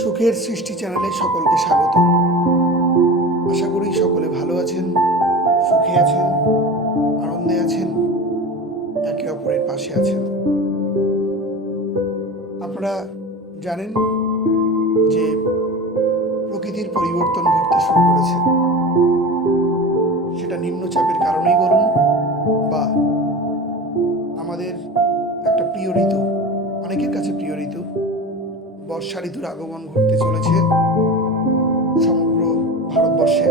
সুখের সৃষ্টি চ্যানেলে সকলকে স্বাগত। আশা করি সকলে ভালো আছেন, সুখে আছেন, আনন্দে আছেন, একে অপরের পাশে আছেন। আপনারা জানেন যে প্রকৃতির পরিবর্তন ঘটতে শুরু করেছে। সেটা নিম্নচাপের কারণেই বলুন বা আমাদের একটা প্রিয় ঋতু, অনেকের কাছে প্রিয় ঋতু বর্ষা ঋতুর আগমন ঘটতে চলেছে সমগ্র ভারতবর্ষে।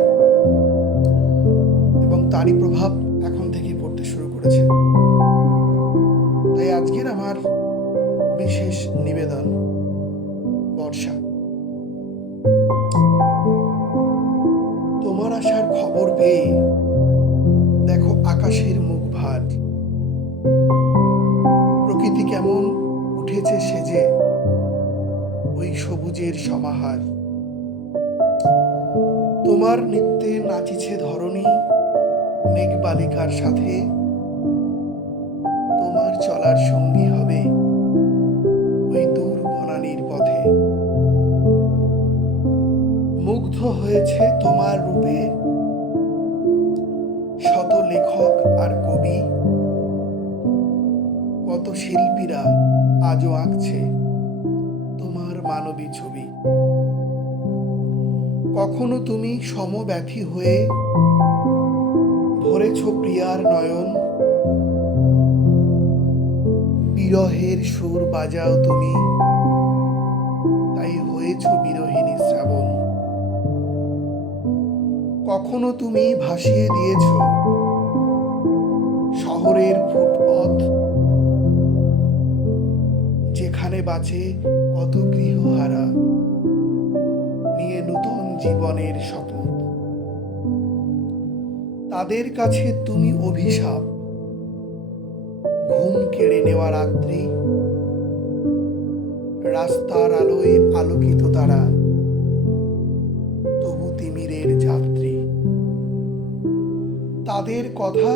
এবং তারই প্রভাব এখন থেকেই পড়তে শুরু করেছে। তাই আজকের আমার বিশেষ নিবেদন, বর্ষা। তোমার আসার খবর পেয়ে দেখো আকাশের মুখ ভার। প্রকৃতি কেমন উঠেছে সেজে সবুজের সমাহার। তোমার নৃত্যে নাচিছে ধরণী মেঘবালিকার সাথে। তোমার চলার সঙ্গী হবে ওই দূর বনানীর পথে। মুগ্ধ হয়েছে তোমার রূপে। শত লেখক আর কবি। কত শিল্পীরা আজও আঁকছে। মানবী ছবি। কখনো তুমি সমব্যথী হয়ে ভরেছ প্রিয়ার নয়ন? বিরহের সুর বাজাও তুমি, তাই হয়েছ বিরহিনী শ্রাবণ। কখনো তুমি ভাসিয়ে দিয়েছ শহরের ফুটপথ, যেখানে বাঁচে কত গৃহহারা নিয়ে নূতন জীবনের শপথ। তাদের কাছে তুমি অভিশাপ, ঘুম কেড়ে নেওয়া রাত্রি, রাস্তার আলোয় আলোকিত তারা, তবু তিমিরের যাত্রী। তাদের কথা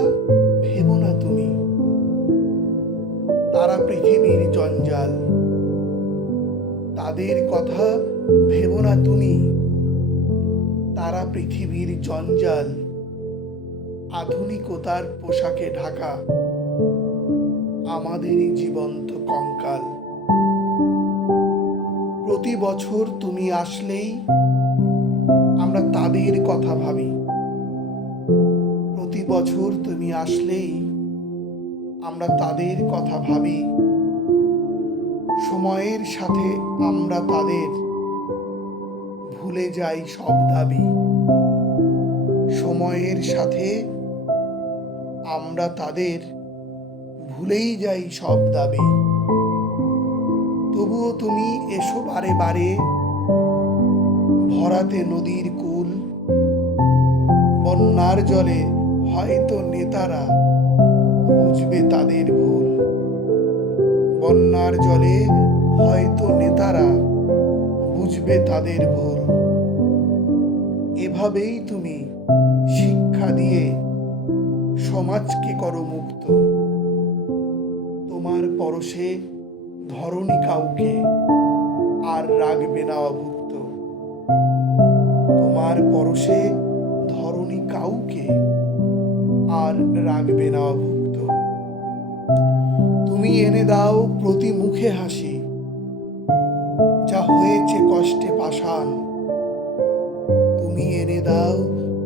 ভেবো না তুমি। তারা পৃথিবীর জঞ্জাল। তাদের কথা ভেবো না তুমি। তারা পৃথিবীর জঞ্জাল, আধুনিকতার পোশাকে ঢাকা। আমাদেরই জীবন্ত কঙ্কাল। প্রতি বছর তুমি আসলেই আমরা তাদের কথা ভাবি। প্রতি বছর তুমি আসলেই আমরা তাদের কথা ভাবি। সময়ের সাথে আমরা তাদের ভুলে যাই সব দাবি। সময়ের সাথে আমরা তাদের ভুলেই যাই সব দাবি। তবুও তুমি এসো বারে বারে ভরাতে নদীর কুল। বন্যার জলে হয়তো নেতারা বন্যার জলে হয়তো নেতারা বুঝবে তাদের ভুল। এভাবেই তুমি শিক্ষা দিয়ে সমাজকে করো মুক্ত তোমার পরশে ধরণী কাউকে আর রাখবে না অভুক্ত। তোমার পরশে ধরণী কাউকে আর রাখবে না অভুক্ত। তুমি এনে দাও প্রতি মুখে হাসি, যা হয়েছে কষ্টে পাষাণ। তুমি এনে দাও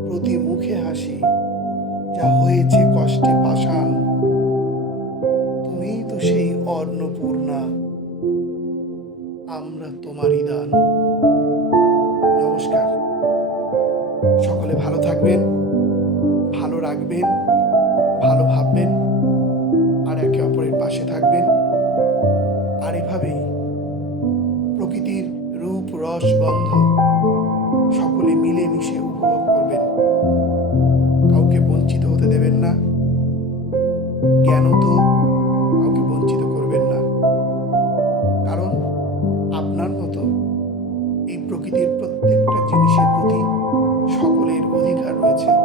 প্রতি মুখে হাসি, যা হয়েছে কষ্টে পাষাণ। তুমি তো সেই অন্নপূর্ণা, আমরা তোমারই দান। নমস্কার। সকলে ভালো থাকবেন, ভালো রাখবেন, ভালো ভাববেন। পাশে থাকবেন। আর এভাবেই প্রকৃতির রূপ, রস, গন্ধ সকলে মিলে মিশে উপভোগ করবেন। কাউকে বঞ্চিত হতে দেবেন না। জ্ঞান তো কাউকে বঞ্চিত করবেন না। কারণ আপনার মতো এই প্রকৃতির প্রত্যেকটা জিনিসের প্রতি সকলের অধিকার রয়েছে।